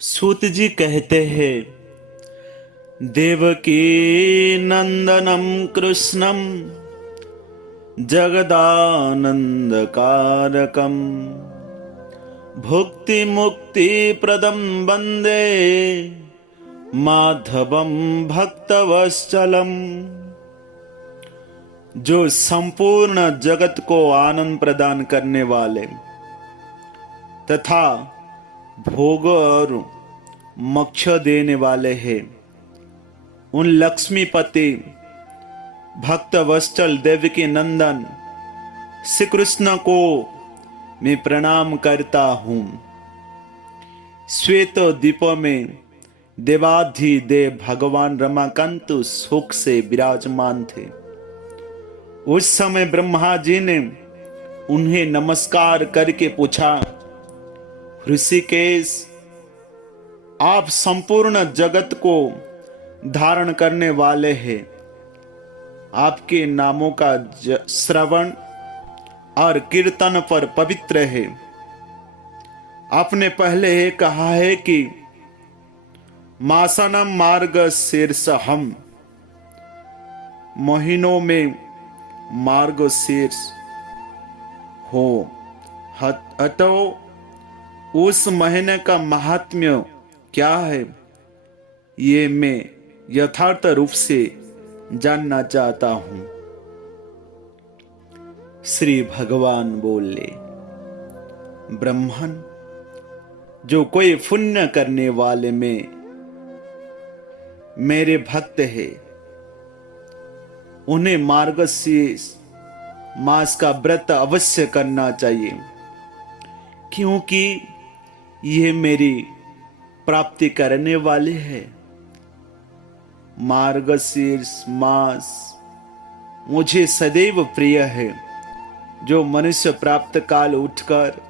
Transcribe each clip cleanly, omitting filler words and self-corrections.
सूत जी कहते हैं, देवकी नंदनम कृष्णम जगदानंदकारकम भुक्ति मुक्ति प्रदम वंदे माधवम भक्तवत्सलम। जो संपूर्ण जगत को आनंद प्रदान करने वाले तथा भोग और मोक्ष देने वाले हैं, उन लक्ष्मीपति भक्त वत्सल देवकी नंदन श्री कृष्ण को मैं प्रणाम करता हूं। श्वेत द्वीप में देवाधिदेव भगवान रमाकांत सुख से विराजमान थे। उस समय ब्रह्मा जी ने उन्हें नमस्कार करके पूछा, ऋषिकेश, आप संपूर्ण जगत को धारण करने वाले हैं। आपके नामों का श्रवण और कीर्तन पर पवित्र है। आपने पहले ही कहा है कि मासनम मार्ग शीर्षहम, महीनों में मार्ग शीर्ष हो। अतो उस महीने का महात्म्य क्या है, ये मैं यथार्थ रूप से जानना चाहता हूं। श्री भगवान बोले, ब्राह्मण, जो कोई पुण्य करने वाले में मेरे भक्त है, उन्हें मार्गशीर्ष मास का व्रत अवश्य करना चाहिए, क्योंकि यह मेरी प्राप्ति करने वाले हैं। मार्गशीर्ष मास मुझे सदैव प्रिय है। जो मनुष्य प्राप्त काल उठकर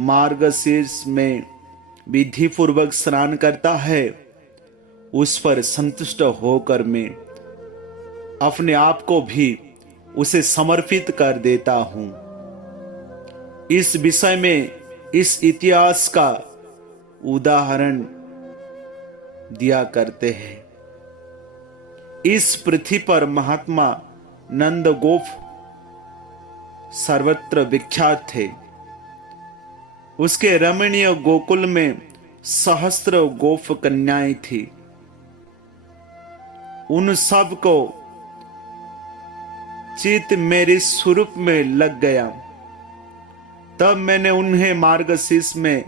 मार्गशीर्ष में विधि पूर्वक स्नान करता है, उस पर संतुष्ट होकर मैं अपने आप को भी उसे समर्पित कर देता हूं। इस विषय में इस इतिहास का उदाहरण दिया करते हैं। इस पृथ्वी पर महात्मा नंद गोप सर्वत्र विख्यात थे। उसके रमणीय गोकुल में सहस्त्र गोप कन्याएं थी। उन सब को चित्त मेरे स्वरूप में लग गया। तब मैंने उन्हें मार्गशीर्ष में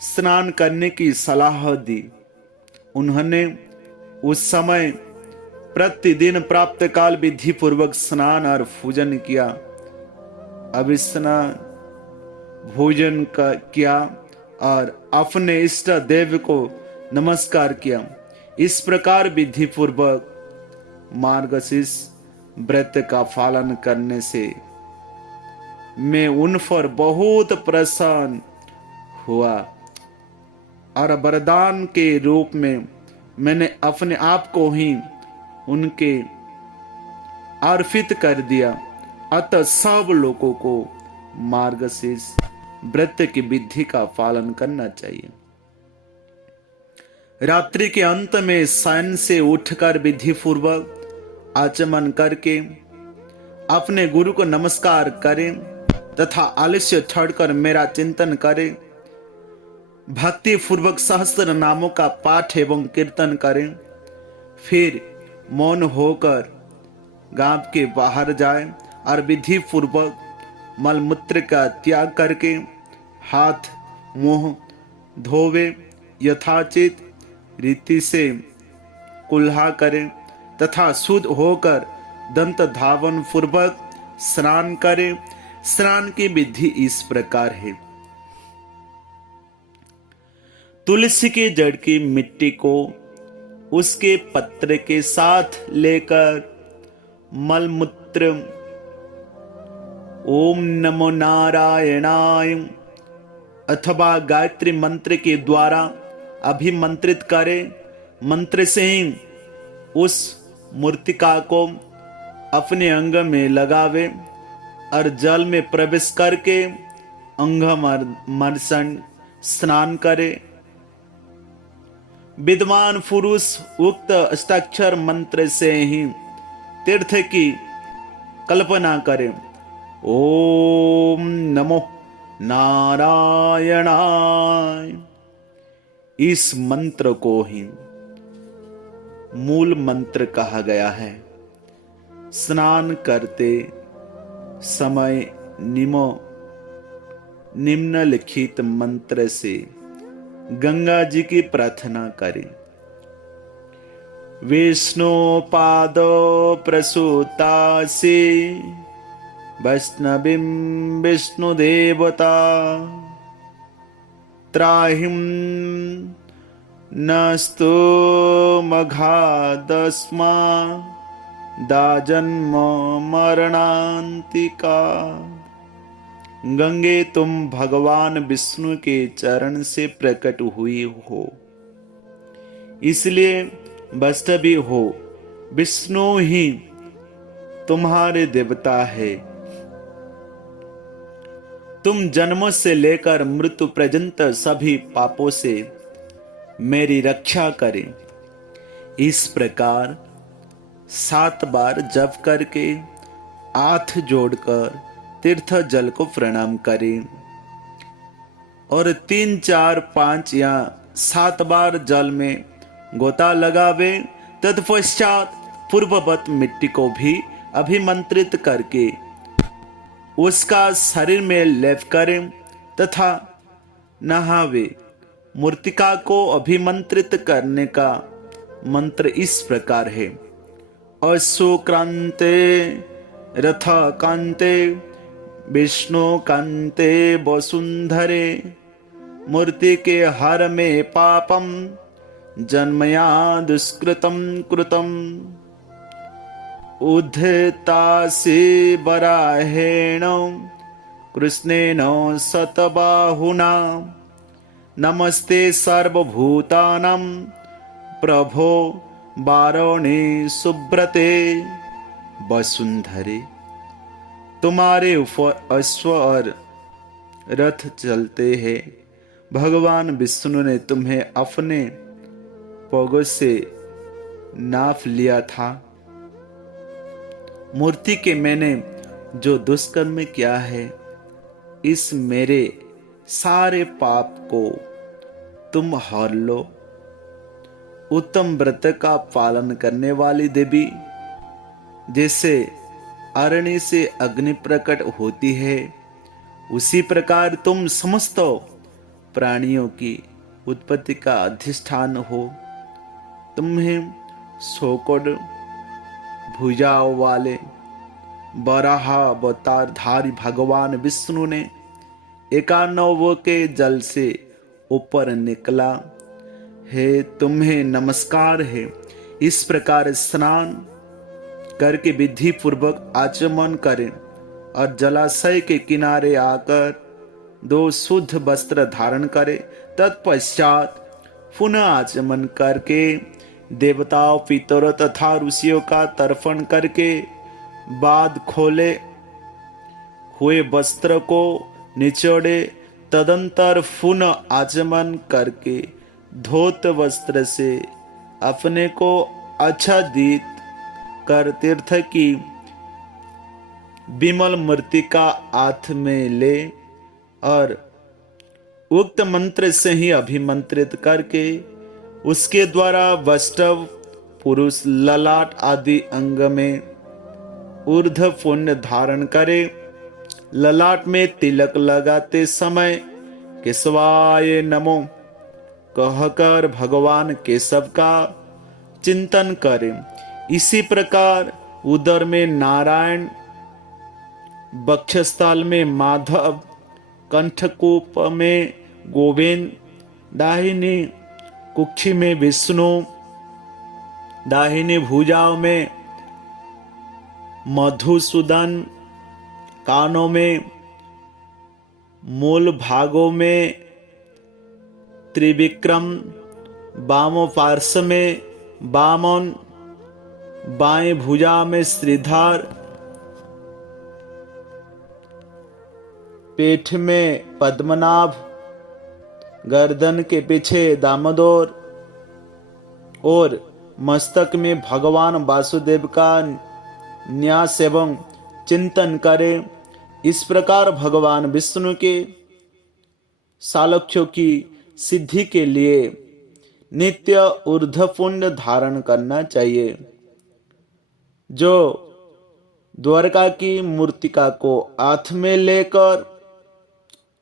स्नान करने की सलाह दी। उन्होंने उस समय प्रतिदिन प्राप्त काल विधि पूर्वक स्नान और पूजन किया। अब स्नान भोजन किया और अपने इष्ट देव को नमस्कार किया। इस प्रकार विधि पूर्वक मार्गशीर्ष व्रत का पालन करने से मैं उन पर बहुत प्रसन्न हुआ और वरदान के रूप में मैंने अपने आप को ही उनके अर्पित कर दिया। अतः सब लोगों को मार्गशीर्ष व्रत की विधि का पालन करना चाहिए। रात्रि के अंत में शयन से उठकर विधि पूर्वक आचमन करके अपने गुरु को नमस्कार करें तथा आलस्य छोड़कर मेरा चिंतन करें। भक्ति पूर्वक सहस्त्र नामों का पाठ एवं कीर्तन करें। फिर मौन होकर गांव के बाहर जाएं और विधि पूर्वक मलमूत्र का त्याग करके हाथ मुंह धोवे। यथाचित रीति से कुल्हा करें तथा शुद्ध होकर दंत धावन पूर्वक स्नान करें। स्नान की विधि इस प्रकार है। तुलसी के जड़ की मिट्टी को उसके पत्र के साथ लेकर मलमूत्र ओम नमो नारायणाय अथवा गायत्री मंत्र के द्वारा अभिमंत्रित करें। मंत्र से ही उस मूर्तिका को अपने अंग में लगावे और जल में प्रवेश करके अंगमर्शन स्नान करे। विद्वान पुरुष उक्त अष्टाक्षर मंत्र से ही तीर्थ की कल्पना करें। ओम नमो नारायणाय, इस मंत्र को ही मूल मंत्र कहा गया है। स्नान करते समय निम्नलिखित मंत्र से गंगा जी की प्रार्थना करें। विष्णु पाद प्रसूतासि वैष्णवीं विष्णु देवता त्राहिं नस्तु मघादस्मा दाजन्म मरणांतिका। गंगे, तुम भगवान विष्णु के चरण से प्रकट हुई हो, इसलिए वैष्णवी हो। विष्णु ही तुम्हारे देवता है। तुम जन्म से लेकर मृत्यु पर्यंत सभी पापों से मेरी रक्षा करें। इस प्रकार 7 बार जप करके हाथ जोड़कर तीर्थ जल को प्रणाम करें और 3, 4, 5 या 7 बार जल में गोता लगावे। तत्पश्चात पूर्ववत मिट्टी को भी अभिमंत्रित करके उसका शरीर में लेप करें तथा नहावे। मूर्तिका को अभिमंत्रित करने का मंत्र इस प्रकार है। अश्वक्रांते रथ कांते विष्णु कांते वसुंधरे मूर्ति के हर में पापम जन्मया दुष्कृतम कृतम उद्धतासि वराहेण कृष्णेन शतबाहुना नमस्ते सर्वभूतानां प्रभो वारुणे सुब्रते वसुंधरे। तुम्हारे ऊपर अश्व और रथ चलते हैं। भगवान विष्णु ने तुम्हें अपने पगों से नाप लिया था। मूर्ति के मैंने जो दुष्कर्म किया है, इस मेरे सारे पाप को तुम हर लो। उत्तम व्रत का पालन करने वाली देवी, जैसे अरण्य से अग्नि प्रकट होती है, उसी प्रकार तुम समस्त प्राणियों की उत्पत्ति का अधिष्ठान हो। तुम्हें शोकड़ भुजाओं वाले बराह अवतारधारी भगवान विष्णु ने 91 के जल से ऊपर निकला है। तुम्हें नमस्कार है। इस प्रकार स्नान करके विधि पूर्वक आचमन करें और जलाशय के किनारे आकर 2 शुद्ध वस्त्र धारण करें। तत्पश्चात पुनः आचमन करके देवताओं, पितरों तथा ऋषियों का तर्पण करके बाद खोले हुए वस्त्र को निचोड़े। तदंतर पुनः आचमन करके धोत वस्त्र से अपने को आच्छादित कर तीर्थ की विमल मृत्तिका हाथ में ले और उक्त मंत्र से ही अभिमंत्रित करके उसके द्वारा वैष्णव पुरुष ललाट आदि अंग में ऊर्ध्व पुण्य धारण करे। ललाट में तिलक लगाते समय केशवाय नमो कहकर भगवान केशव का चिंतन करें। इसी प्रकार उदर में नारायण, वक्षस्थल में माधव, कंठकूप में गोविंद, दाहिनी कुक्षी में विष्णु, दाहिनी भुजाओं में मधुसूदन, कानों में, मूल भागों में त्रिविक्रम, बामों पार्श्व में वामन, बाएं भुजा में श्रीधर, पेट में पद्मनाभ, गर्दन के पीछे दामोदर, और मस्तक में भगवान वासुदेव का न्यास एवं चिंतन करें। इस प्रकार भगवान विष्णु के सालक्ष्यों की सिद्धि के लिए नित्य ऊर्ध्वपुंड धारण करना चाहिए। जो द्वारका की मूर्तिका को हाथ में लेकर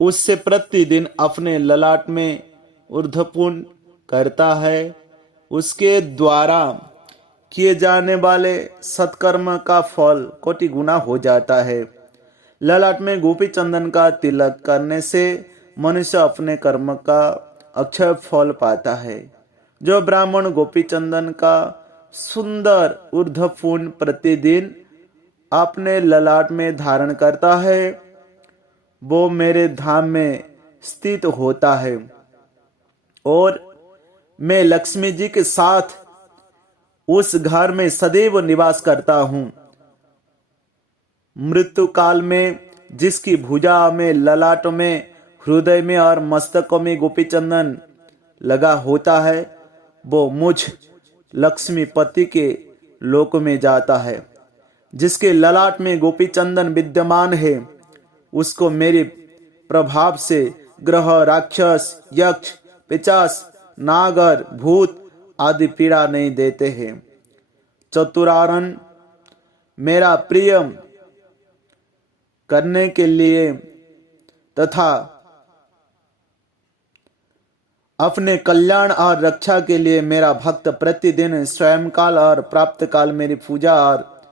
उससे प्रतिदिन अपने ललाट में ऊर्ध्वपुंड करता है, उसके द्वारा किए जाने वाले सत्कर्म का फल कोटि गुना हो जाता है। ललाट में गोपी चंदन का तिलक करने से मनुष्य अपने कर्म का अक्षय फल पाता है। जो ब्राह्मण गोपी चंदन का सुंदर ऊर्ध्वपुंड प्रतिदिन अपने ललाट में धारण करता है, वो मेरे धाम में स्थित होता है और मैं लक्ष्मी जी के साथ उस घर में सदैव निवास करता हूं। मृत्यु काल में जिसकी भुजा में, ललाट में, हृदय में और मस्तकों में गोपी चंदन लगा होता है, वो मुझ लक्ष्मीपति के लोक में जाता है। जिसके ललाट में गोपी चंदन विद्यमान है, उसको मेरे प्रभाव से ग्रह, राक्षस, यक्ष, पिशाच, नागर, भूत आदि पीड़ा नहीं देते हैं। चतुरारण मेरा प्रिय करने के लिए तथा अपने कल्याण और रक्षा के लिए मेरा भक्त प्रतिदिन स्वयंकाल और प्राप्त काल मेरी पूजा और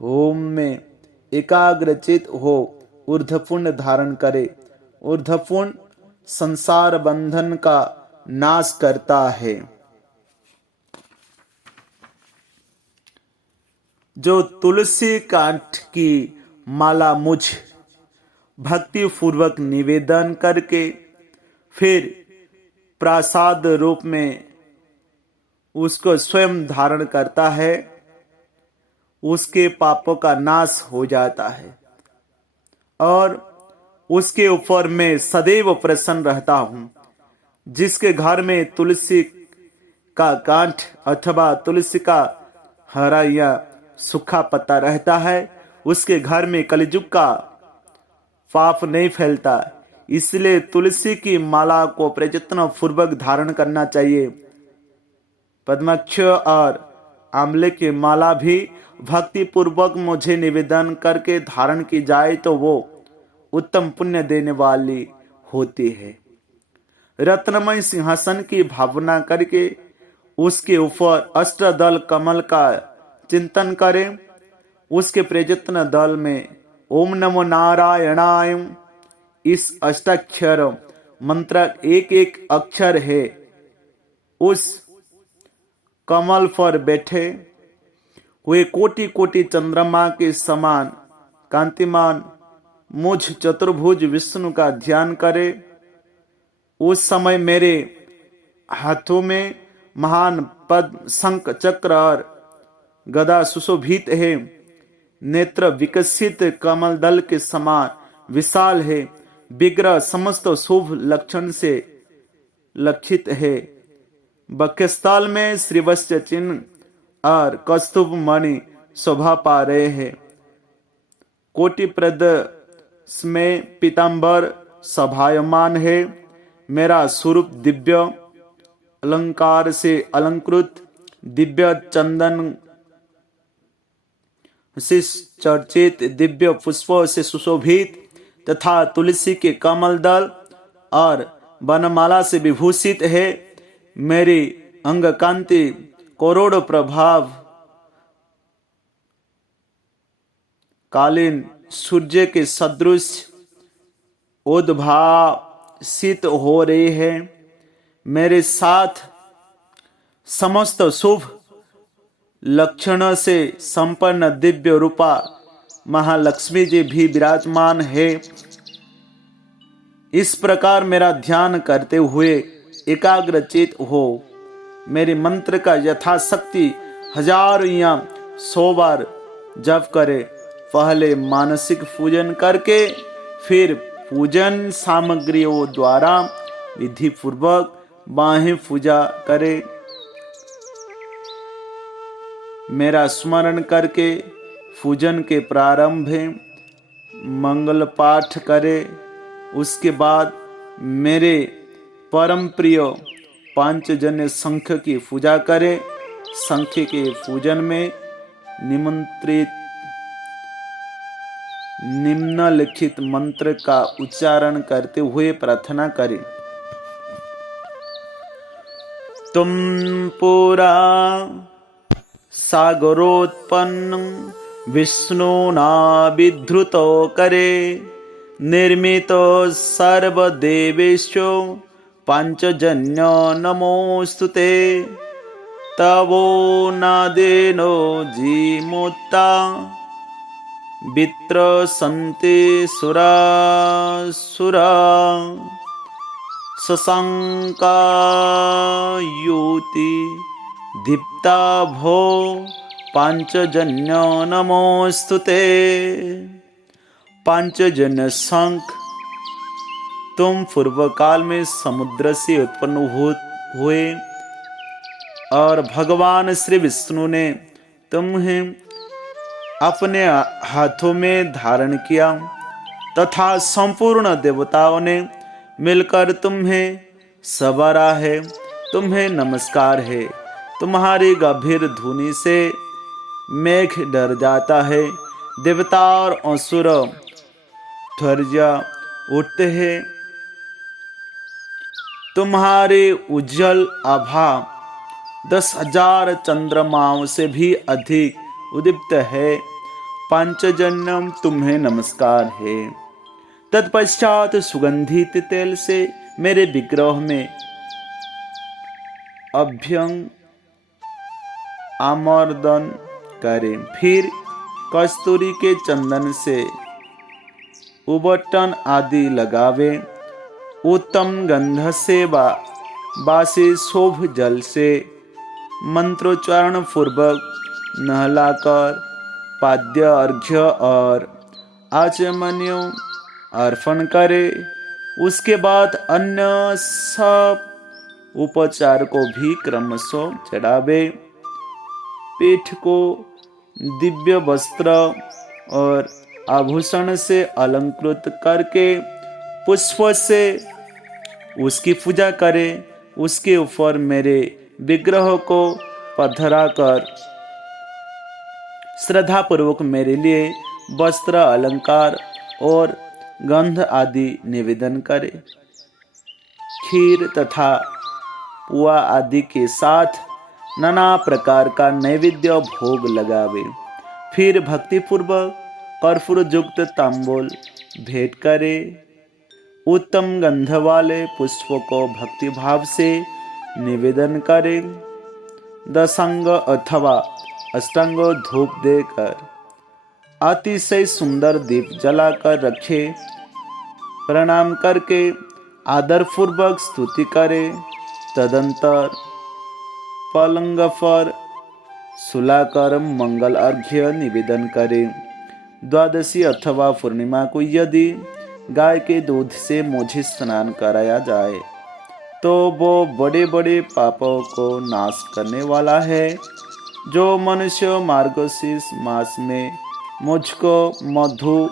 होम में एकाग्रचित हो ऊर्ध्वपुंड धारण करे। ऊर्ध्वपुंड संसार बंधन का नाश करता है। जो तुलसी कांठ की माला मुझ भक्ति पूर्वक निवेदन करके फिर प्रसाद रूप में उसको स्वयं धारण करता है, उसके पापों का नाश हो जाता है और उसके ऊपर मैं सदैव प्रसन्न रहता हूं। जिसके घर में तुलसी का कांठ अथवा तुलसी का हरा या सूखा पत्ता रहता है, उसके घर में कलिजुग का पाप नहीं फैलता। इसलिए तुलसी की माला को प्रयत्न पूर्वक धारण करना चाहिए। पद्माक्ष और आंवले की माला भी भक्ति पूर्वक मुझे निवेदन करके धारण की जाए तो वो उत्तम पुण्य देने वाली होती है। रत्नमय सिंहासन की भावना करके उसके ऊपर अष्टदल कमल का चिंतन करें। उसके प्रयत्न दल में ओम नमो नारायणाय इस अष्टाक्षर मंत्र एक एक अक्षर है। उस कमल पर बैठे हुए कोटि कोटि चंद्रमा के समान कांतिमान मुझ चतुर्भुज विष्णु का ध्यान करे। उस समय मेरे हाथों में महान पद, शंख, चक्र और गदा सुशोभित है। नेत्र विकसित कमल दल के समान विशाल है। विग्रह समस्त शुभ लक्षण से लक्षित है। बक्षस्थल में श्रीवत्स चिन्ह और कस्तूभ मणि शोभा पा रहे हैं। कोटि प्रद में पीतांबर सभायमान है। मेरा स्वरूप दिव्य अलंकार से अलंकृत, दिव्य चंदन से चर्चित, दिव्य पुष्पों से सुशोभित तथा तुलसी के कमल दल और वनमाला से विभूषित है। मेरी अंग कांति करोड़ प्रभाव कालीन सूर्य के सदृश उद्भासित हो रहे हैं। मेरे साथ समस्त शुभ लक्षणों से संपन्न दिव्य रूपा महालक्ष्मी जी भी विराजमान है। इस प्रकार मेरा ध्यान करते हुए एकाग्रचित हो मेरे मंत्र का यथाशक्ति 1000 या 100 बार जप करे। पहले मानसिक पूजन करके फिर पूजन सामग्रियों द्वारा विधि पूर्वक बाह्य पूजा करे। मेरा स्मरण करके पूजन के प्रारंभ मंगल पाठ करे। उसके बाद मेरे परम प्रिय पांचजन्य शंख की पूजा करे। शंख के पूजन में निमंत्रित निम्नलिखित मंत्र का उच्चारण करते हुए प्रार्थना करें। तुम पुरा सागरोत्पन्नं विष्णुना विधृतो करे निर्मितो सर्वदेवेषु पांचजन्य नमोस्तुते तवो नादेनो जीमोत्ता वित्र सन्ते सुरासुरा शशांकायुति दीप्ता भो पांचजन्य नमोस्तुते। पांचजन्य शंख तुम पूर्व काल में समुद्र से उत्पन्न हुए और भगवान श्री विष्णु ने तुम्हें अपने हाथों में धारण किया तथा संपूर्ण देवताओं ने मिलकर तुम्हें सवारा है। तुम्हें नमस्कार है। तुम्हारी गंभीर ध्वनि से मेघ डर जाता है। देवता और असुर ध्वजा उठते हैं। तुम्हारे उज्जवल आभा 10,000 चंद्रमाओं से भी अधिक उदीप्त है। पांचजन्यम तुम्हें नमस्कार है। तत्पश्चात सुगंधित तेल से मेरे विग्रह में अभ्यंग आमर्दन करें। फिर कस्तूरी के चंदन से उबटन आदि लगावे। उत्तम गंध से बासी शोभ जल से मंत्रोच्चारण पूर्वक नहलाकर पाद्य अर्घ्य और आचमन्य अर्पण करे। उसके बाद अन्य सब उपचार को भी क्रमशः चढ़ावे। पीठ को दिव्य वस्त्र और आभूषण से अलंकृत करके पुष्प से उसकी पूजा करे। उसके ऊपर मेरे विग्रह को पधरा कर श्रद्धा पूर्वक मेरे लिए वस्त्र अलंकार और गंध आदि निवेदन करे। खीर तथा पुआ आदि के साथ नाना प्रकार का नैवेद्य भोग लगावे। फिर भक्तिपूर्वक कर्पूर युक्त तांबूल भेंट करे। उत्तम गंध वाले पुष्पों को भक्ति भाव से निवेदन करे। दशांग अथवा अष्टांग धूप देकर अतिशय सुंदर दीप जलाकर रखे। प्रणाम करके आदर पूर्वक स्तुति करे। तदंतर पलंग पर सुलाकर मंगल अर्घ्य निवेदन करे। द्वादशी अथवा पूर्णिमा को यदि गाय के दूध से मुझे स्नान कराया जाए तो वो बड़े बड़े पापों को नाश करने वाला है। जो मनुष्य मार्गशीर्ष मास में मुझको मधु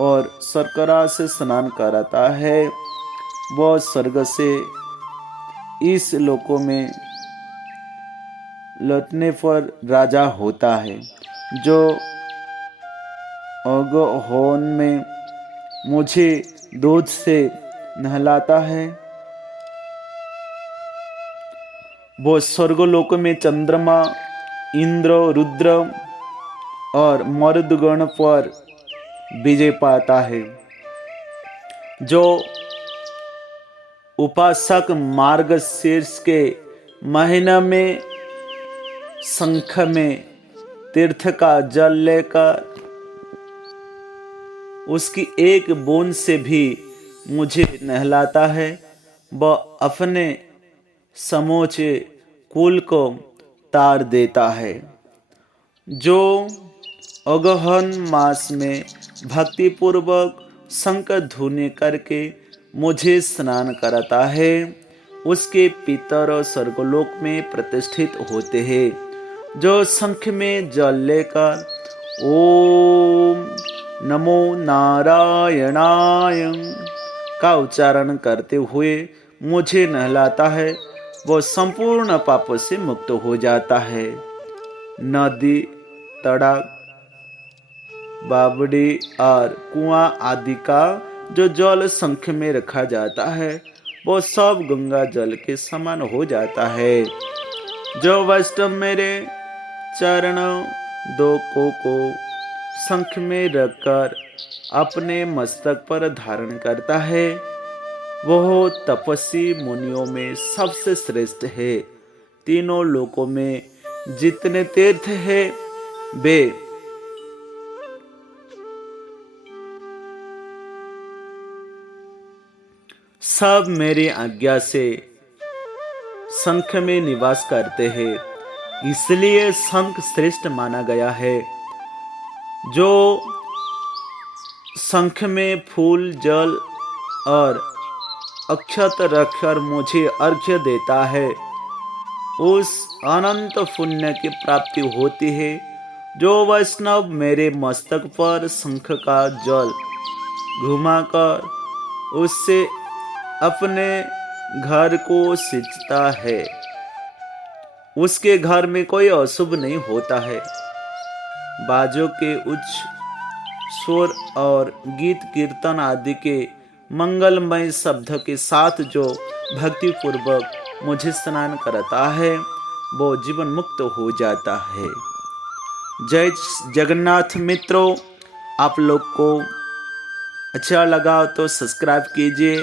और शर्करा से स्नान कराता है वह स्वर्ग से इस लोकों में लौटने पर राजा होता है। जो अगहन में मुझे दूध से नहलाता है वो स्वर्गलोक में चंद्रमा इंद्र रुद्र और मरुदगण पर विजय पाता है। जो उपासक मार्गशीर्ष के महीना में शंख में तीर्थ का जल लेकर उसकी एक बूंद से भी मुझे नहलाता है वह अपने समूचे कुल को तार देता है। जो अगहन मास में भक्ति पूर्वक शंख ध्वनि करके मुझे स्नान कराता है उसके पितर स्वर्गलोक में प्रतिष्ठित होते हैं। जो शंख में जल लेकर ओम नमो नारायणाय का उच्चारण करते हुए मुझे नहलाता है, वो संपूर्ण पापों से मुक्त हो जाता है। नदी, तड़ाक, बावड़ी और कुआं आदि का जो जल शंख में रखा जाता है वो सब गंगा जल के समान हो जाता है। जो वैष्णव मेरे चरण दो को शंख में रखकर अपने मस्तक पर धारण करता है, वह तपस्वी मुनियों में सबसे श्रेष्ठ है। तीनों लोकों में जितने तीर्थ है वे सब मेरी आज्ञा से शंख में निवास करते हैं, इसलिए शंख श्रेष्ठ माना गया है। जो शंख में फूल, जल और अक्षत रखकर मुझे अर्घ्य देता है, उस अनंत पुण्य की प्राप्ति होती है। जो वैष्णव मेरे मस्तक पर शंख का जल घुमाकर उससे अपने घर को सींचता है, उसके घर में कोई अशुभ नहीं होता है। बाजों के उच्च स्वर और गीत कीर्तन आदि के मंगलमय शब्द के साथ जो भक्ति पूर्वक मुझे स्नान करता है वो जीवन मुक्त हो जाता है। जय जगन्नाथ। मित्रों, आप लोग को अच्छा लगा तो सब्सक्राइब कीजिए,